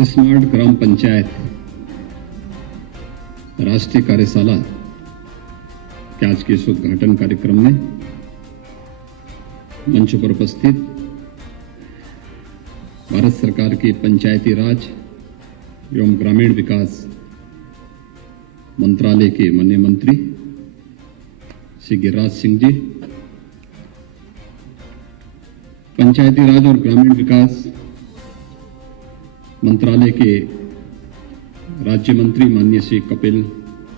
Smart ग्राम पंचायत राष्ट्रीय कार्यशाला के आज के इस उद्घाटन कार्यक्रम में मंच पर उपस्थित भारत सरकार के पंचायती राज एवं ग्रामीण विकास मंत्रालय के माननीय मंत्री श्री गिरिराज सिंह जी, पंचायती राज और ग्रामीण विकास मंत्रालय के राज्य मंत्री माननीय श्री कपिल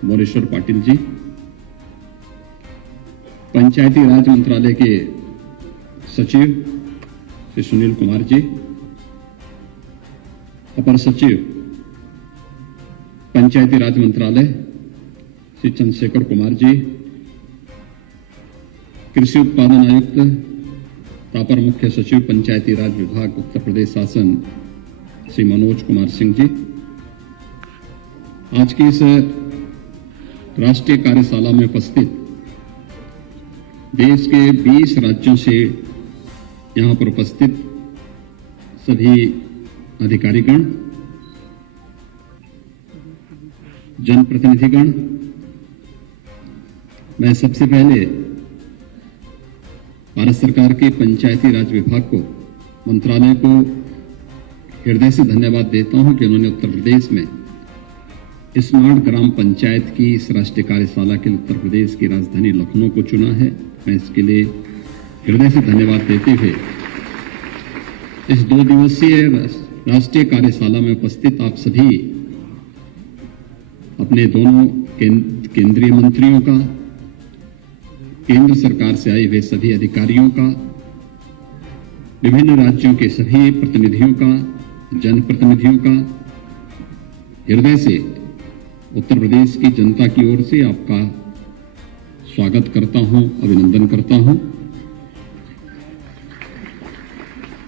मोरेश्वर पाटिल जी, पंचायती राज मंत्रालय के सचिव श्री सुनील कुमार जी, अपर सचिव पंचायती राज मंत्रालय श्री चंद्रशेखर कुमार जी, कृषि उत्पादन आयुक्त तापर मुख्य सचिव पंचायती राज विभाग उत्तर प्रदेश शासन श्री मनोज कुमार सिंह जी, आज की इस राष्ट्रीय कार्यशाला में उपस्थित देश के 20 राज्यों से यहां पर उपस्थित सभी अधिकारीगण, जनप्रतिनिधिगण, मैं सबसे पहले भारत सरकार के पंचायती राज विभाग को, मंत्रालय को हृदय से धन्यवाद देता हूं कि उन्होंने उत्तर प्रदेश में स्मार्ट ग्राम पंचायत की इस राष्ट्रीय कार्यशाला के लिए उत्तर प्रदेश की राजधानी लखनऊ को चुना है। मैं इसके लिए हृदय से धन्यवाद देते हुए इस 2 दिवसीय राष्ट्रीय कार्यशाला में उपस्थित आप सभी अपने दोनों केंद्रीय मंत्रियों का, केंद्र सरकार से आए हुए सभी अधिकारियों का, विभिन्न राज्यों के सभी प्रतिनिधियों का, जनप्रतिनिधियों का हृदय से उत्तर प्रदेश की जनता की ओर से आपका स्वागत करता हूं, अभिनंदन करता हूं।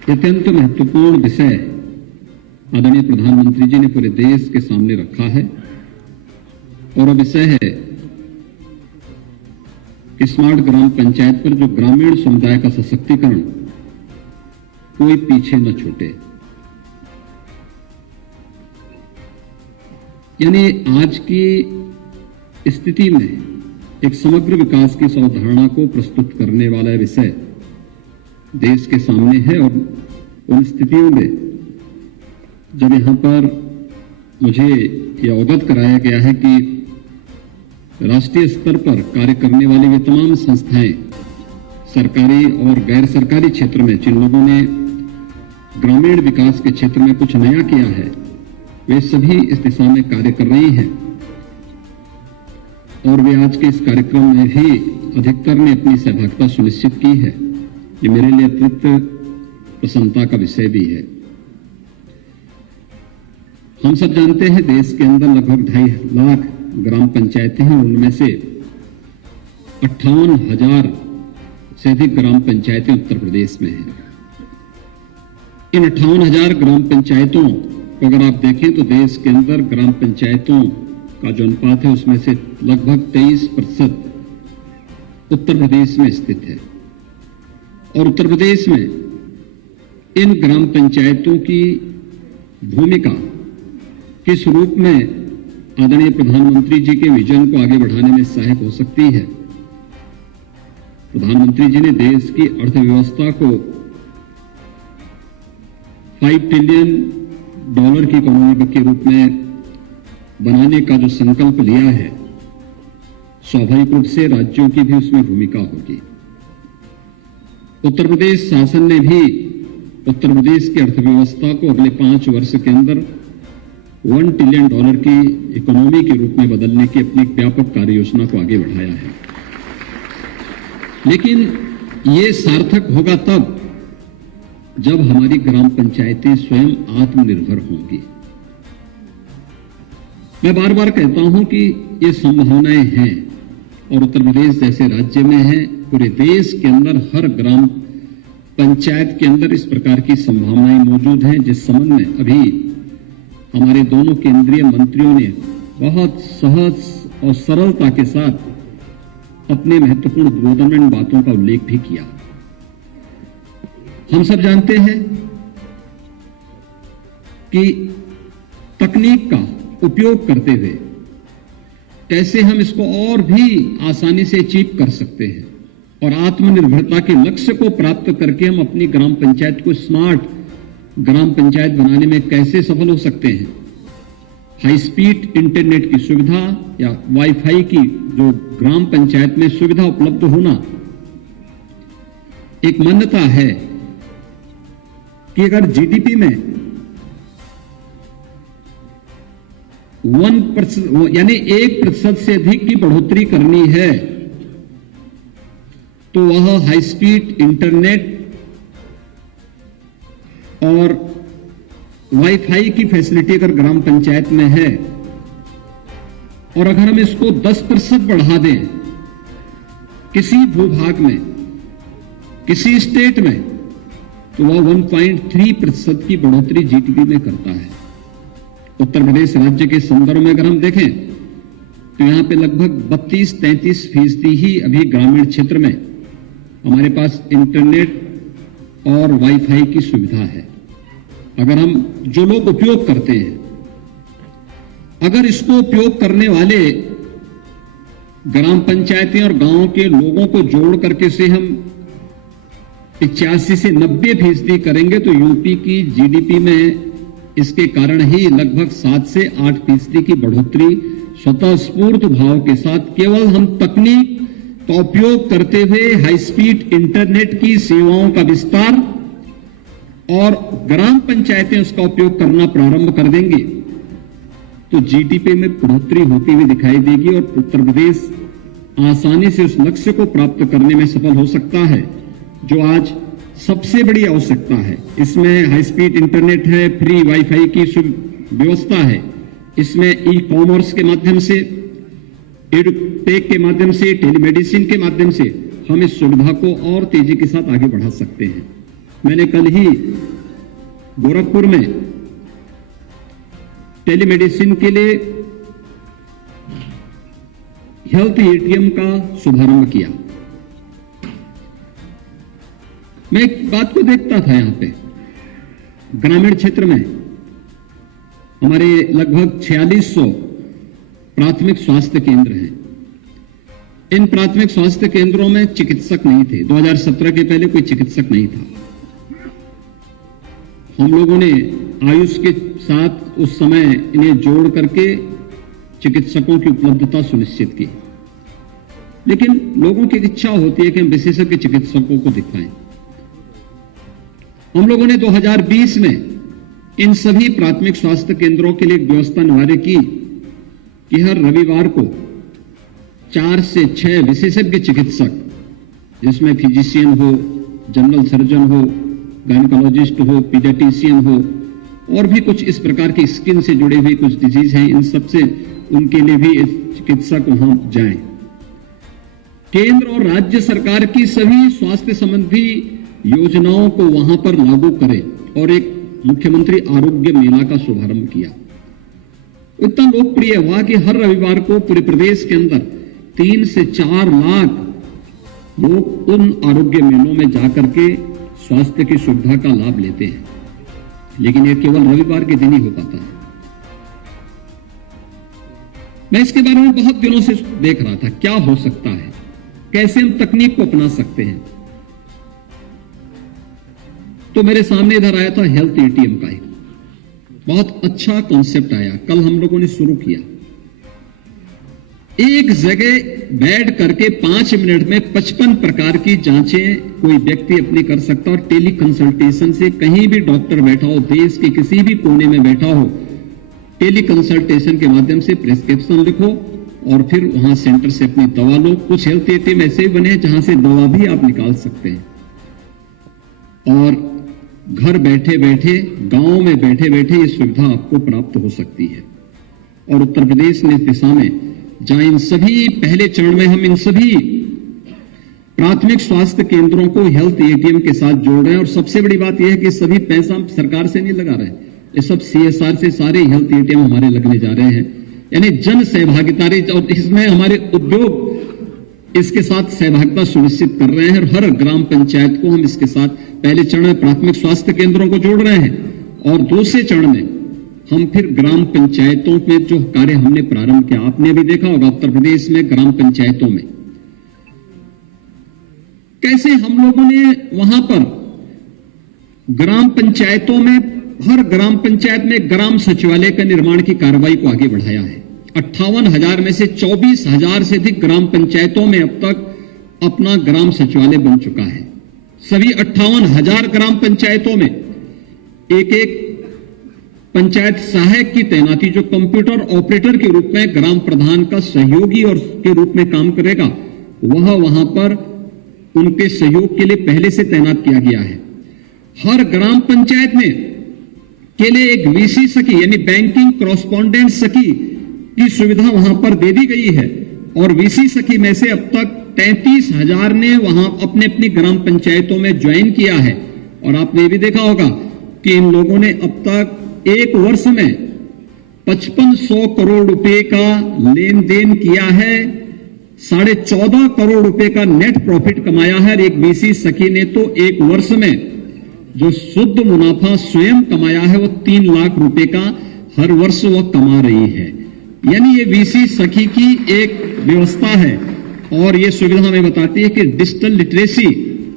अत्यंत महत्वपूर्ण विषय आदरणीय प्रधानमंत्री जी ने पूरे देश के सामने रखा है और वह विषय है कि स्मार्ट ग्राम पंचायत पर जो ग्रामीण समुदाय का सशक्तिकरण, कोई पीछे न छूटे। यानी आज की स्थिति में एक समग्र विकास की अवधारणा को प्रस्तुत करने वाला विषय देश के सामने है और उन स्थितियों में जब यहां पर मुझे यह अवगत कराया गया है कि राष्ट्रीय स्तर पर कार्य करने वाली वे तमाम संस्थाएं सरकारी और गैर सरकारी क्षेत्र में जिन लोगों ने ग्रामीण विकास के क्षेत्र में कुछ नया किया है, वे सभी इस दिशा में कार्य कर रही हैं और वे आज के इस कार्यक्रम में भी अधिकतर ने अपनी सहभागिता सुनिश्चित की है। ये मेरे लिए अतिरिक्त प्रसन्नता का विषय भी है। हम सब जानते हैं देश के अंदर लगभग 2.5 लाख ग्राम पंचायतें हैं, उनमें से 58,000 से अधिक ग्राम पंचायतें उत्तर प्रदेश में हैं। इन 58,000 ग्राम पंचायतों को अगर आप देखें तो देश के अंदर ग्राम पंचायतों का जो अनुपात है उसमें से लगभग 23% उत्तर प्रदेश में स्थित है और उत्तर प्रदेश में इन ग्राम पंचायतों की भूमिका किस रूप में आदरणीय प्रधानमंत्री जी के विजन को आगे बढ़ाने में सहायक हो सकती है। प्रधानमंत्री जी ने देश की अर्थव्यवस्था को $5 ट्रिलियन की इकोनॉमी के रूप में बनाने का जो संकल्प लिया है, स्वाभाविक रूप से राज्यों की भी उसमें भूमिका होगी। उत्तर प्रदेश शासन ने भी उत्तर प्रदेश की अर्थव्यवस्था को अगले 5 वर्ष के अंदर $1 ट्रिलियन की इकोनॉमी के रूप में बदलने की अपनी व्यापक कार्य योजना को आगे बढ़ाया है। लेकिन ये सार्थक होगा तब जब हमारी ग्राम पंचायतें स्वयं आत्मनिर्भर होंगी। मैं बार बार कहता हूं कि ये संभावनाएं हैं और उत्तर प्रदेश जैसे राज्य में है, पूरे देश के अंदर हर ग्राम पंचायत के अंदर इस प्रकार की संभावनाएं मौजूद हैं, जिस संबंध में अभी हमारे दोनों केंद्रीय मंत्रियों ने बहुत सहज और सरलता के साथ अपने महत्वपूर्ण उद्बोधन बातों का उल्लेख भी किया। हम सब जानते हैं कि तकनीक का उपयोग करते हुए कैसे हम इसको और भी आसानी से अचीव कर सकते हैं और आत्मनिर्भरता के लक्ष्य को प्राप्त करके हम अपनी ग्राम पंचायत को स्मार्ट ग्राम पंचायत बनाने में कैसे सफल हो सकते हैं। हाई स्पीड इंटरनेट की सुविधा या वाईफाई की जो ग्राम पंचायत में सुविधा उपलब्ध होना, एक मान्यता है कि अगर जीडीपी में 1% यानी 1% से अधिक की बढ़ोतरी करनी है तो वह हाई स्पीड इंटरनेट और वाईफाई की फैसिलिटी अगर ग्राम पंचायत में है और अगर हम इसको 10% बढ़ा दें किसी भूभाग में, किसी स्टेट में, तो वह 1.3% की बढ़ोतरी जीडीपी में करता है। उत्तर प्रदेश राज्य के संदर्भ में अगर हम देखें तो यहां पे लगभग 32-33% ही अभी ग्रामीण क्षेत्र में हमारे पास इंटरनेट और वाईफाई की सुविधा है। अगर हम जो लोग उपयोग करते हैं, अगर इसको उपयोग करने वाले ग्राम पंचायतें और गांवों के लोगों को जोड़ करके से हम 85 से 90% करेंगे तो यूपी की जीडीपी में इसके कारण ही लगभग 7 से 8% की बढ़ोतरी स्वतः स्फूर्त भाव के साथ केवल हम तकनीक का उपयोग करते हुए हाई स्पीड इंटरनेट की सेवाओं का विस्तार और ग्राम पंचायतें उसका उपयोग करना प्रारंभ कर देंगे तो जीडीपी में बढ़ोतरी होती हुई दिखाई देगी और उत्तर प्रदेश आसानी से उस लक्ष्य को प्राप्त करने में सफल हो सकता है जो आज सबसे बड़ी आवश्यकता है। इसमें हाई स्पीड इंटरनेट है, फ्री वाईफाई की व्यवस्था है, इसमें ई कॉमर्स के माध्यम से, एडुटेक के माध्यम से, टेलीमेडिसिन के माध्यम से हम इस सुविधा को और तेजी के साथ आगे बढ़ा सकते हैं। मैंने कल ही गोरखपुर में टेलीमेडिसिन के लिए हेल्थ एटीएम का शुभारंभ किया। मैं एक बात को देखता था, यहां पे ग्रामीण क्षेत्र में हमारे लगभग 4600 प्राथमिक स्वास्थ्य केंद्र हैं। इन प्राथमिक स्वास्थ्य केंद्रों में चिकित्सक नहीं थे। 2017 के पहले कोई चिकित्सक नहीं था। हम लोगों ने आयुष के साथ उस समय इन्हें जोड़ करके चिकित्सकों की उपलब्धता सुनिश्चित की, लेकिन लोगों की इच्छा होती है कि हम विशेषज्ञ चिकित्सकों को दिखाएं। हम लोगों ने 2020 में इन सभी प्राथमिक स्वास्थ्य केंद्रों के लिए एक व्यवस्था अनिवार्य की कि हर रविवार को 4 से 6 विशेषज्ञ चिकित्सक, जिसमें फिजिशियन हो, जनरल सर्जन हो, गायनेकोलॉजिस्ट हो, पीडियाट्रिशियन हो और भी कुछ इस प्रकार की स्किन से जुड़े हुए कुछ डिजीज हैं, इन सबसे उनके लिए भी चिकित्सक वहां जाएं। केंद्र और राज्य सरकार की सभी स्वास्थ्य संबंधी योजनाओं को वहां पर लागू करें और एक मुख्यमंत्री आरोग्य मेला का शुभारंभ किया। इतना लोकप्रिय हुआ कि हर रविवार को पूरे प्रदेश के अंदर 3 से 4 लाख लोग उन आरोग्य मेलों में जाकर के स्वास्थ्य की सुविधा का लाभ लेते हैं, लेकिन यह केवल रविवार के दिन ही हो पाता है। मैं इसके बारे में बहुत दिनों से देख रहा था क्या हो सकता है, कैसे हम तकनीक को अपना सकते हैं। तो मेरे सामने इधर आया था हेल्थ एटीएम का एक बहुत अच्छा कॉन्सेप्ट आया। कल हम लोगों ने शुरू किया। एक जगह बैठ करके 5 मिनट में 55 प्रकार की जांचें कोई व्यक्ति अपनी कर सकता और टेली कंसल्टेशन से कहीं भी डॉक्टर बैठा हो, देश के किसी भी कोने में बैठा हो, टेली कंसल्टेशन के माध्यम से प्रिस्क्रिप्शन लिखो और फिर वहां सेंटर से अपनी दवा लो। कुछ हेल्थ एटीएम ऐसे बने जहां से दवा भी आप निकाल सकते हैं और घर बैठे बैठे, गांव में बैठे बैठे ये सुविधा आपको प्राप्त हो सकती है। और उत्तर प्रदेश ने इस दिशा में जहां इन सभी पहले चरण में हम इन सभी प्राथमिक स्वास्थ्य केंद्रों को हेल्थ एटीएम के साथ जोड़ रहे हैं और सबसे बड़ी बात यह है कि सभी पैसा सरकार से नहीं लगा रहे, ये सब सीएसआर से सारे हेल्थ एटीएम हमारे लगने जा रहे हैं, यानी जन सहभागिता। और इसमें हमारे उद्योग इसके साथ सहभागिता सुनिश्चित कर रहे हैं और हर ग्राम पंचायत को हम इसके साथ पहले चरण में प्राथमिक स्वास्थ्य केंद्रों को जोड़ रहे हैं और दूसरे चरण में हम फिर ग्राम पंचायतों में जो कार्य हमने प्रारंभ किया, आपने भी देखा होगा उत्तर प्रदेश में ग्राम पंचायतों में कैसे हम लोगों ने वहां पर ग्राम पंचायतों में, हर ग्राम पंचायत में ग्राम सचिवालय का निर्माण की कार्रवाई को आगे बढ़ाया है। 58,000 में से 24,000 से अधिक ग्राम पंचायतों में अब तक अपना ग्राम सचिवालय बन चुका है। सभी 58,000 ग्राम पंचायतों में एक एक पंचायत सहायक की तैनाती, जो कंप्यूटर ऑपरेटर के रूप में ग्राम प्रधान का सहयोगी और के रूप में काम करेगा, वह वहां पर उनके सहयोग के लिए पहले से तैनात किया गया है। हर ग्राम पंचायत में के लिए एक वीसी सखी यानी बैंकिंग कॉरेस्पॉन्डेंट सखी की सुविधा वहां पर दे दी गई है और वीसी सखी में से अब तक 33,000 ने वहां अपने अपनी ग्राम पंचायतों में ज्वाइन किया है। और आपने भी देखा होगा कि इन लोगों ने अब तक एक वर्ष में 5500 करोड़ रुपए का लेन देन किया है, 14.5 करोड़ रुपए का नेट प्रॉफिट कमाया है। एक वीसी सखी ने तो एक वर्ष में जो शुद्ध मुनाफा स्वयं कमाया है वो 3 लाख रुपए का हर वर्ष वह कमा रही है। यानी ये वीसी सखी की एक व्यवस्था है और ये सुविधा हमें बताती है कि डिजिटल लिटरेसी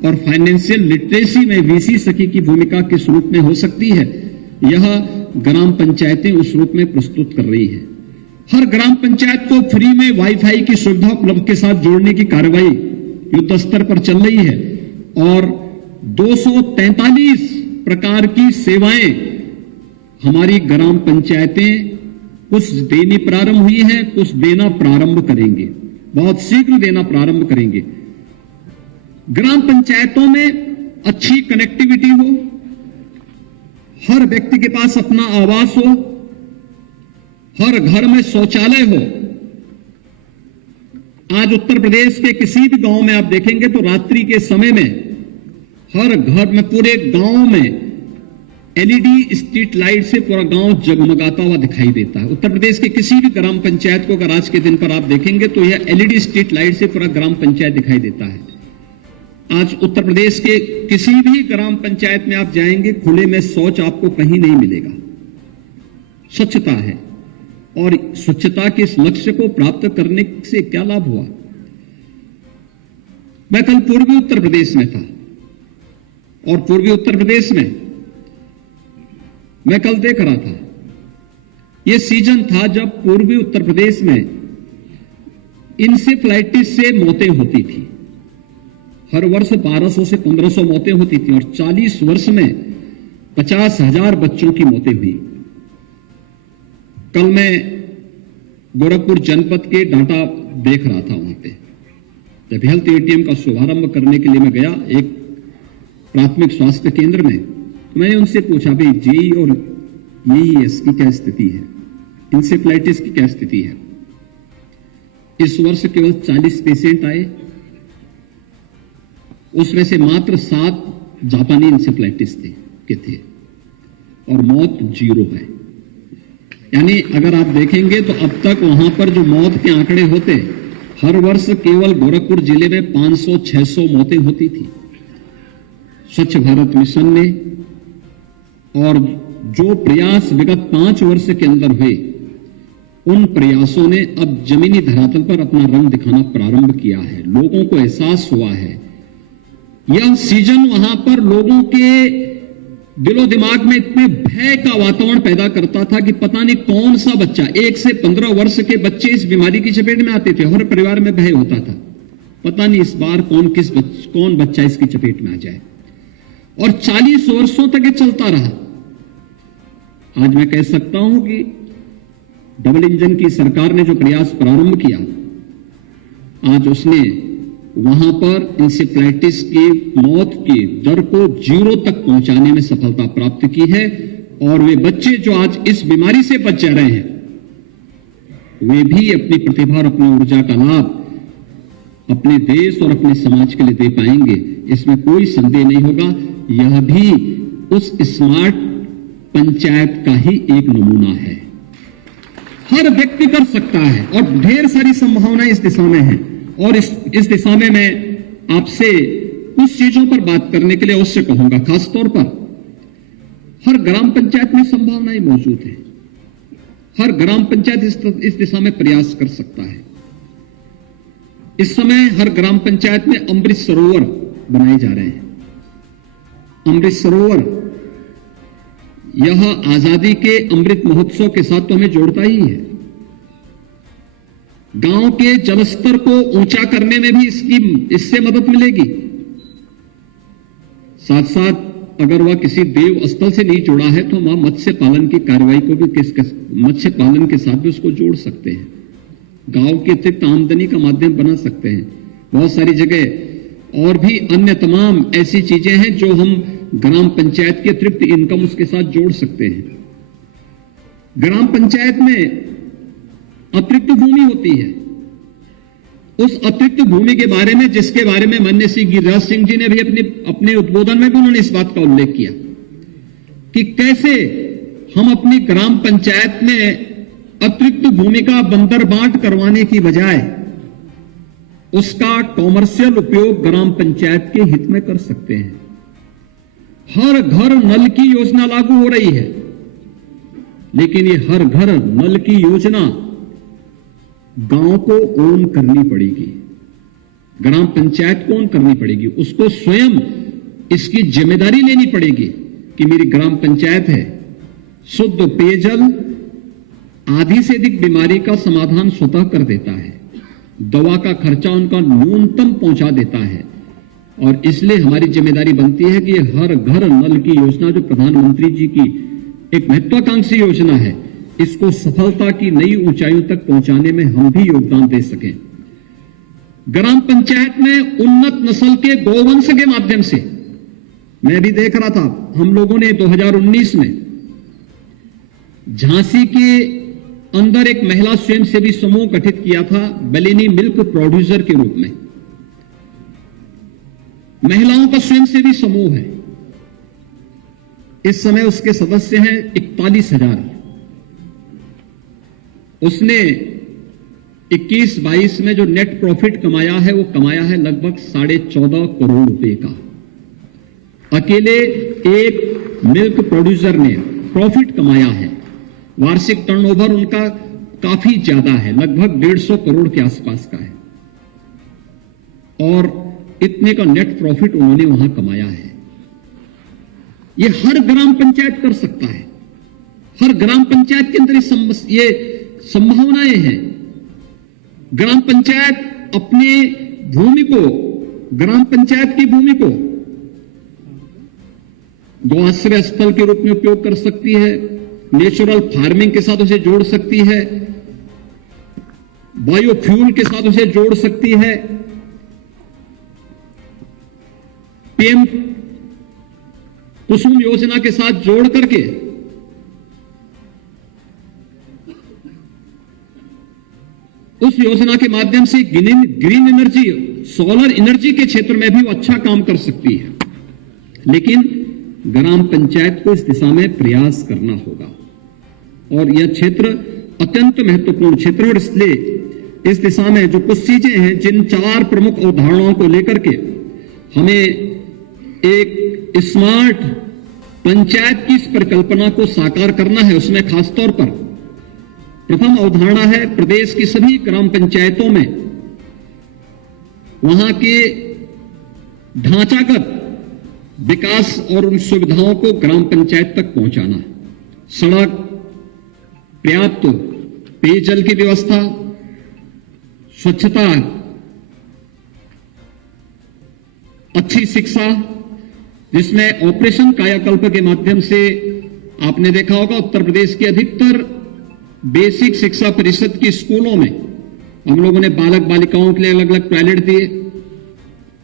और फाइनेंशियल लिटरेसी में वीसी सखी की भूमिका किस रूप में हो सकती है, यह ग्राम पंचायतें उस रूप में प्रस्तुत कर रही है। हर ग्राम पंचायत को फ्री में वाईफाई की सुविधा उपलब्ध के साथ जोड़ने की कार्रवाई युद्ध स्तर पर चल रही है और 243 प्रकार की सेवाएं हमारी ग्राम पंचायतें कुछ देनी प्रारंभ हुई हैं, कुछ देना प्रारंभ करेंगे, बहुत शीघ्र देना प्रारंभ करेंगे। ग्राम पंचायतों में अच्छी कनेक्टिविटी हो, हर व्यक्ति के पास अपना आवास हो, हर घर में शौचालय हो। आज उत्तर प्रदेश के किसी भी गांव में आप देखेंगे तो रात्रि के समय में हर घर में, पूरे गांव में एलईडी स्ट्रीट लाइट से पूरा गांव जगमगाता हुआ दिखाई देता है। उत्तर प्रदेश के किसी भी ग्राम पंचायत को अगर आज के दिन पर आप देखेंगे तो यह एलईडी स्ट्रीट लाइट से पूरा ग्राम पंचायत दिखाई देता है। आज उत्तर प्रदेश के किसी भी ग्राम पंचायत में आप जाएंगे, खुले में शौच आपको कहीं नहीं मिलेगा। स्वच्छता है और स्वच्छता के इस लक्ष्य को प्राप्त करने से क्या लाभ हुआ। मैं कल पूर्वी उत्तर प्रदेश में था और पूर्वी उत्तर प्रदेश में मैं कल देख रहा था, यह सीजन था जब पूर्वी उत्तर प्रदेश में इंसेफ्लाइटिस से मौतें होती थी। हर वर्ष 1200 से 1500 मौतें होती थी और 40 वर्ष में 50,000 बच्चों की मौतें हुई। कल मैं गोरखपुर जनपद के डाटा देख रहा था। वहां पे जब हेल्थ एटीएम का शुभारंभ करने के लिए मैं गया एक प्राथमिक स्वास्थ्य केंद्र में, तो मैंने उनसे पूछा भाई जेई और ईईएस की क्या स्थिति है, इंसेफ्लाइटिस की क्या स्थिति है। इस वर्ष केवल 40 पेशेंट आए, उसमें से मात्र 7 जापानी इंसेफ्लाइटिस के थे और मौत 0 है। यानी अगर आप देखेंगे तो अब तक वहां पर जो मौत के आंकड़े होते, हर वर्ष केवल गोरखपुर जिले में 500-600 मौतें होती थी। स्वच्छ भारत मिशन ने और जो प्रयास विगत 5 वर्ष के अंदर हुए, उन प्रयासों ने अब जमीनी धरातल पर अपना रंग दिखाना प्रारंभ किया है। लोगों को एहसास हुआ है। यह सीजन वहां पर लोगों के दिलो दिमाग में इतने भय का वातावरण पैदा करता था कि पता नहीं कौन सा बच्चा, 1 से 15 वर्ष के बच्चे इस बीमारी की चपेट में आते थे। हर परिवार में भय होता था, पता नहीं इस बार कौन बच्चा इसकी चपेट में आ जाए। और 40 वर्षों तक ये चलता रहा। आज मैं कह सकता हूं कि डबल इंजन की सरकार ने जो प्रयास प्रारंभ किया, आज उसने वहां पर इंसेफ्लाइटिस की मौत की दर को 0 तक पहुंचाने में सफलता प्राप्त की है। और वे बच्चे जो आज इस बीमारी से बच जा रहे हैं, वे भी अपनी प्रतिभा और अपनी ऊर्जा का लाभ अपने देश और अपने समाज के लिए दे पाएंगे, इसमें कोई संदेह नहीं होगा। यह भी उस स्मार्ट पंचायत का ही एक नमूना है। हर व्यक्ति कर सकता है और ढेर सारी संभावनाएं इस दिशा में हैं। और इस दिशा में मैं आपसे कुछ चीजों पर बात करने के लिए अवश्य कहूंगा। खासतौर पर हर ग्राम पंचायत में संभावनाएं मौजूद हैं। हर ग्राम पंचायत इस दिशा में प्रयास कर सकता है। इस समय हर ग्राम पंचायत में अमृत सरोवर बनाए जा रहे हैं। अमृत सरोवर यह आजादी के अमृत महोत्सव के साथ तो हमें जोड़ता ही है। गांव के जलस्तर को ऊंचा करने में भी इससे मदद मिलेगी। साथ साथ अगर वह किसी देव स्थल से नहीं जुड़ा है तो वह मत्स्य पालन की कार्रवाई को भी मत्स्य पालन के साथ भी उसको जोड़ सकते हैं। गांव के अतिरिक्त आमदनी का माध्यम बना सकते हैं। बहुत सारी जगह और भी अन्य तमाम ऐसी चीजें हैं जो हम ग्राम पंचायत के अतिरिक्त इनकम उसके साथ जोड़ सकते हैं। ग्राम पंचायत में अतिरिक्त भूमि होती है। उस अतिरिक्त भूमि के बारे में, जिसके बारे में माननीय श्री गिरिराज सिंह जी ने भी अपने उद्बोधन में भी उन्होंने इस बात का उल्लेख किया कि कैसे हम अपनी ग्राम पंचायत में अतिरिक्त भूमि का बंदरबाट करवाने की बजाय उसका कॉमर्शियल उपयोग ग्राम पंचायत के हित में कर सकते हैं। हर घर नल की योजना लागू हो रही है, लेकिन ये हर घर नल की योजना गांव को ओन करनी पड़ेगी, ग्राम पंचायत को ओन करनी पड़ेगी। उसको स्वयं इसकी जिम्मेदारी लेनी पड़ेगी कि मेरी ग्राम पंचायत है, शुद्ध पेयजल आधी से अधिक बीमारी का समाधान स्वतः कर देता है, दवा का खर्चा उनका न्यूनतम पहुंचा देता है। और इसलिए हमारी जिम्मेदारी बनती है कि हर घर नल की योजना जो प्रधानमंत्री जी की एक महत्वाकांक्षी योजना है, इसको सफलता की नई ऊंचाइयों तक पहुंचाने में हम भी योगदान दे सकें। ग्राम पंचायत में उन्नत नस्ल के गौवंश के माध्यम से, मैं भी देख रहा था, हम लोगों ने 2019 में झांसी के अंदर एक महिला स्वयंसेवी समूह गठित किया था, बेलिनी मिल्क प्रोड्यूसर के रूप में। महिलाओं का स्वयंसेवी समूह है। इस समय उसके सदस्य हैं 41,000। उसने 21-22 में जो नेट प्रॉफिट कमाया है वो कमाया है लगभग 14.5 करोड़ रुपए का। अकेले एक मिल्क प्रोड्यूसर ने प्रॉफिट कमाया है। वार्षिक टर्नओवर उनका काफी ज्यादा है, लगभग 150 करोड़ के आसपास का है, और इतने का नेट प्रॉफिट उन्होंने वहां कमाया है। ये हर ग्राम पंचायत कर सकता है। हर ग्राम पंचायत के अंदर ये संभावनाएं हैं। ग्राम पंचायत अपने भूमि को, ग्राम पंचायत की भूमि को गौआश्रय स्थल के रूप में उपयोग कर सकती है, नेचुरल फार्मिंग के साथ उसे जोड़ सकती है, बायोफ्यूल के साथ उसे जोड़ सकती है, पीएम कुसुम योजना के साथ जोड़ करके उस योजना के माध्यम से ग्रीन एनर्जी, सोलर एनर्जी के क्षेत्र में भी वो अच्छा काम कर सकती है। लेकिन ग्राम पंचायत को इस दिशा में प्रयास करना होगा, और यह क्षेत्र अत्यंत महत्वपूर्ण क्षेत्र है। और इसलिए इस दिशा में जो कुछ चीजें हैं, जिन 4 प्रमुख अवधारणाओं को लेकर के हमें एक स्मार्ट पंचायत की इस परिकल्पना को साकार करना है, उसमें खासतौर पर प्रथम अवधारणा है प्रदेश की सभी ग्राम पंचायतों में वहां के ढांचागत विकास और उन सुविधाओं को ग्राम पंचायत तक पहुंचाना। सड़क, पर्याप्त पेयजल की व्यवस्था, स्वच्छता, अच्छी शिक्षा, जिसमें ऑपरेशन कायाकल्प के माध्यम से आपने देखा होगा उत्तर प्रदेश के अधिकतर बेसिक शिक्षा परिषद की स्कूलों में हम लोगों ने बालक बालिकाओं के लिए अलग अलग टॉयलेट दिए,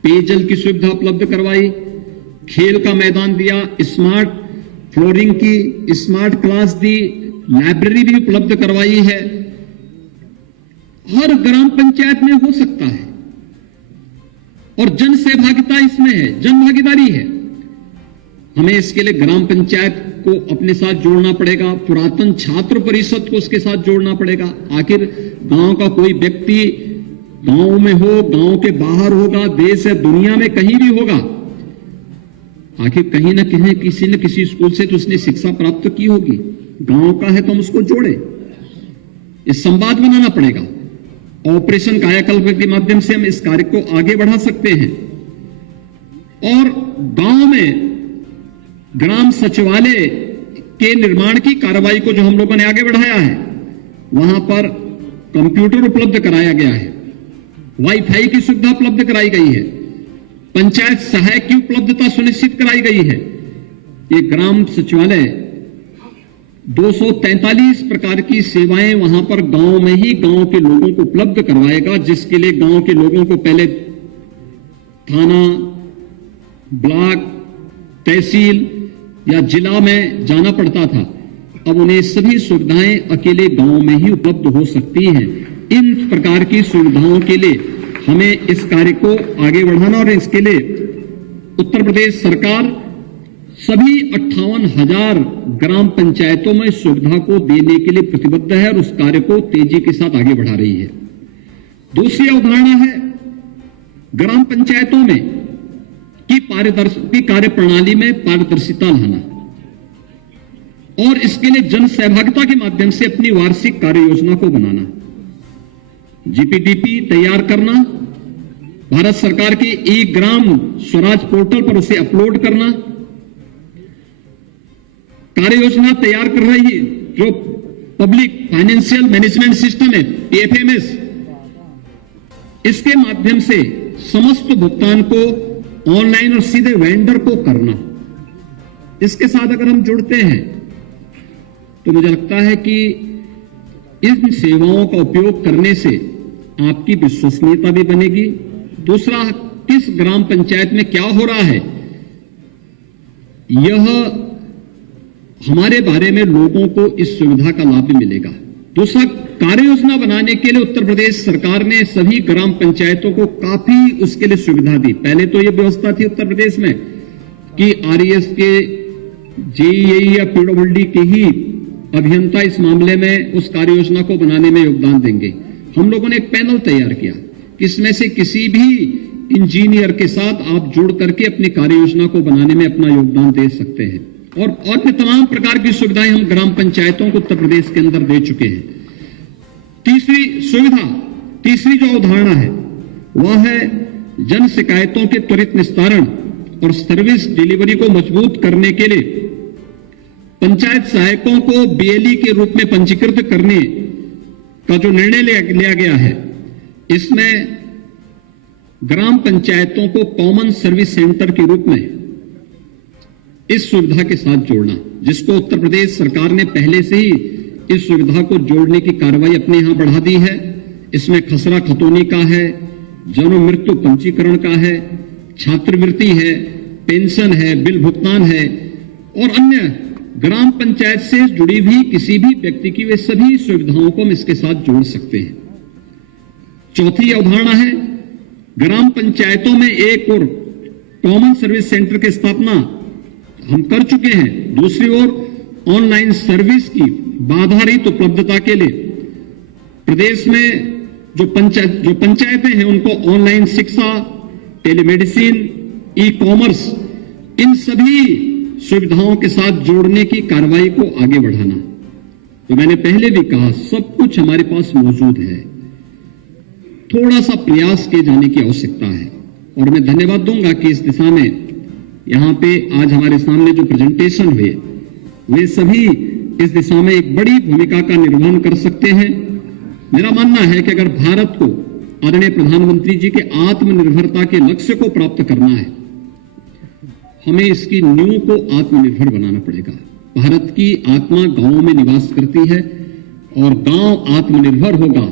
पेयजल की सुविधा उपलब्ध करवाई, खेल का मैदान दिया, स्मार्ट फ्लोरिंग की स्मार्ट क्लास दी, लाइब्रेरी भी उपलब्ध करवाई है। हर ग्राम पंचायत में हो सकता है, और जन सहभागिता इसमें है, जन भागीदारी है। हमें इसके लिए ग्राम पंचायत को अपने साथ जोड़ना पड़ेगा, पुरातन छात्र परिषद को उसके साथ जोड़ना पड़ेगा। आखिर गांव का कोई व्यक्ति गांव में हो, गांव के बाहर होगा, देश या दुनिया में कहीं भी होगा, आखिर कहीं ना कहीं किसी न किसी स्कूल से तो उसने शिक्षा प्राप्त की होगी। गांव का है तो हम उसको जोड़ें। ये संवाद बनाना पड़ेगा। ऑपरेशन कायाकल्प के माध्यम से हम इस कार्य को आगे बढ़ा सकते हैं और गांव में ग्राम सचिवालय के निर्माण की कार्रवाई को जो हम लोगों ने आगे बढ़ाया है, वहां पर कंप्यूटर उपलब्ध कराया गया है, वाईफाई की सुविधा उपलब्ध कराई गई है, पंचायत सहायक की उपलब्धता सुनिश्चित कराई गई है। ये ग्राम सचिवालय 243 प्रकार की सेवाएं वहां पर गांव में ही गांव के लोगों को उपलब्ध करवाएगा, जिसके लिए गांव के लोगों को पहले थाना, ब्लॉक, तहसील या जिला में जाना पड़ता था। अब उन्हें सभी सुविधाएं अकेले गांव में ही उपलब्ध हो सकती हैं। इन प्रकार की सुविधाओं के लिए हमें इस कार्य को आगे बढ़ाना और इसके लिए उत्तर प्रदेश सरकार सभी 58,000 ग्राम पंचायतों में सुविधा को देने के लिए प्रतिबद्ध है और उस कार्य को तेजी के साथ आगे बढ़ा रही है। दूसरी अवधारणा है ग्राम पंचायतों में की कार्य प्रणाली में पारदर्शिता लाना और इसके लिए जन सहभागिता के माध्यम से अपनी वार्षिक कार्य योजना को बनाना, जीपीडीपी तैयार करना, भारत सरकार के ई ग्राम स्वराज पोर्टल पर उसे अपलोड करना, कार्य योजना तैयार कर रही है जो पब्लिक फाइनेंशियल मैनेजमेंट सिस्टम है पीएफएमएस, इसके माध्यम से समस्त भुगतान को ऑनलाइन और सीधे वेंडर को करना। इसके साथ अगर हम जुड़ते हैं तो मुझे लगता है कि इन सेवाओं का उपयोग करने से आपकी विश्वसनीयता भी बनेगी। दूसरा, किस ग्राम पंचायत में क्या हो रहा है, यह हमारे बारे में लोगों को इस सुविधा का लाभ भी मिलेगा। दूसरा, कार्य योजना बनाने के लिए उत्तर प्रदेश सरकार ने सभी ग्राम पंचायतों को काफी उसके लिए सुविधा दी। पहले तो यह व्यवस्था थी उत्तर प्रदेश में कि आरईएस के, जेईई या पीडब्ल्यूडी के ही अभियंता इस मामले में उस कार्य योजना को बनाने में योगदान देंगे। हम लोगों ने एक पैनल तैयार किया कि इसमें से किसी भी इंजीनियर के साथ आप जुड़ करके अपनी कार्य योजना को बनाने में अपना योगदान दे सकते हैं और अन्य तमाम प्रकार की सुविधाएं हम ग्राम पंचायतों को उत्तर प्रदेश के अंदर दे चुके हैं। तीसरी जो अवधारणा है वह है जन शिकायतों के त्वरित निस्तारण और सर्विस डिलीवरी को मजबूत करने के लिए पंचायत सहायकों को बीएलई के रूप में पंजीकृत करने का जो निर्णय लिया गया है, इसमें ग्राम पंचायतों को कॉमन सर्विस सेंटर के रूप में इस सुविधा के साथ जोड़ना, जिसको उत्तर प्रदेश सरकार ने पहले से ही इस सुविधा को जोड़ने की कार्रवाई अपने यहां बढ़ा दी है। इसमें खसरा खतौनी का है, जन्म मृत्यु पंजीकरण का है, छात्रवृत्ति है, पेंशन है, बिल भुगतान है और अन्य ग्राम पंचायत से जुड़ी भी किसी भी व्यक्ति की वे सभी सुविधाओं को हम इसके साथ जोड़ सकते हैं। चौथी अवधारणा है ग्राम पंचायतों में एक और कॉमन सर्विस सेंटर की स्थापना हम कर चुके हैं। दूसरी ओर ऑनलाइन सर्विस की बाधारहित उपलब्धता के लिए प्रदेश में जो पंचायतें हैं उनको ऑनलाइन शिक्षा, टेलीमेडिसिन, ई कॉमर्स, इन सभी सुविधाओं के साथ जोड़ने की कार्रवाई को आगे बढ़ाना। तो मैंने पहले भी कहा, सब कुछ हमारे पास मौजूद है, थोड़ा सा प्रयास किए जाने की आवश्यकता है और मैं धन्यवाद दूंगा कि इस दिशा में यहां पे आज हमारे सामने जो प्रेजेंटेशन हुए वे सभी इस दिशा में एक बड़ी भूमिका का निर्वहन कर सकते हैं। मेरा मानना है कि अगर भारत को आदरणीय प्रधानमंत्री जी के आत्मनिर्भरता के लक्ष्य को प्राप्त करना है, हमें इसकी नींव को आत्मनिर्भर बनाना पड़ेगा। भारत की आत्मा गांव में निवास करती है और गांव आत्मनिर्भर होगा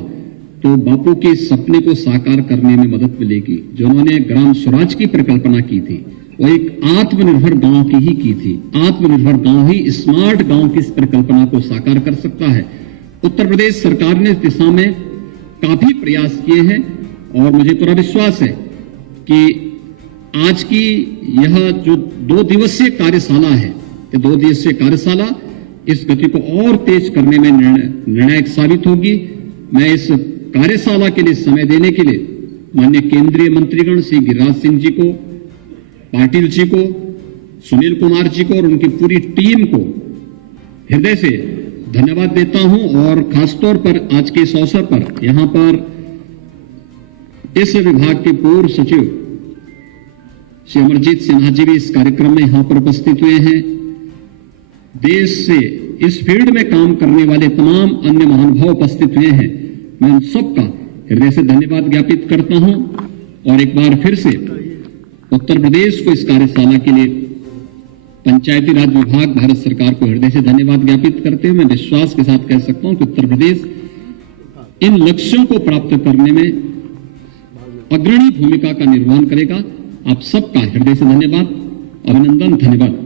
तो बापू के सपने को साकार करने में मदद मिलेगी। जो उन्होंने ग्राम स्वराज की परिकल्पना की थी वो एक आत्मनिर्भर गांव की ही की थी। आत्मनिर्भर गांव ही स्मार्ट गांव की इस परिकल्पना को साकार कर सकता है। उत्तर प्रदेश सरकार ने इस दिशा में काफी प्रयास किए हैं और मुझे पूरा विश्वास है कि आज की यह जो 2 दिवसीय कार्यशाला है, ये 2 दिवसीय कार्यशाला इस गति को और तेज करने में निर्णायक साबित होगी। मैं इस कार्यशाला के लिए समय देने के लिए माननीय केंद्रीय मंत्रीगण श्री गिरिराज सिंह जी को, पाटिल जी को, सुनील कुमार जी को और उनकी पूरी टीम को हृदय से धन्यवाद देता हूं और खासतौर पर आज के इस अवसर पर यहां पर इस विभाग के पूर्व सचिव श्री अमरजीत सिन्हा जी भी इस कार्यक्रम में यहां पर उपस्थित हुए हैं। देश से इस फील्ड में काम करने वाले तमाम अन्य महानुभाव उपस्थित हुए हैं। मैं उन सबका हृदय से धन्यवाद ज्ञापित करता हूं और एक बार फिर से उत्तर प्रदेश को इस कार्यशाला के लिए पंचायती राज विभाग भारत सरकार को हृदय से धन्यवाद ज्ञापित करते हुए मैं विश्वास के साथ कह सकता हूं कि उत्तर प्रदेश इन लक्ष्यों को प्राप्त करने में अग्रणी भूमिका का निर्वहन करेगा। आप सबका हृदय से धन्यवाद, अभिनंदन, धन्यवाद।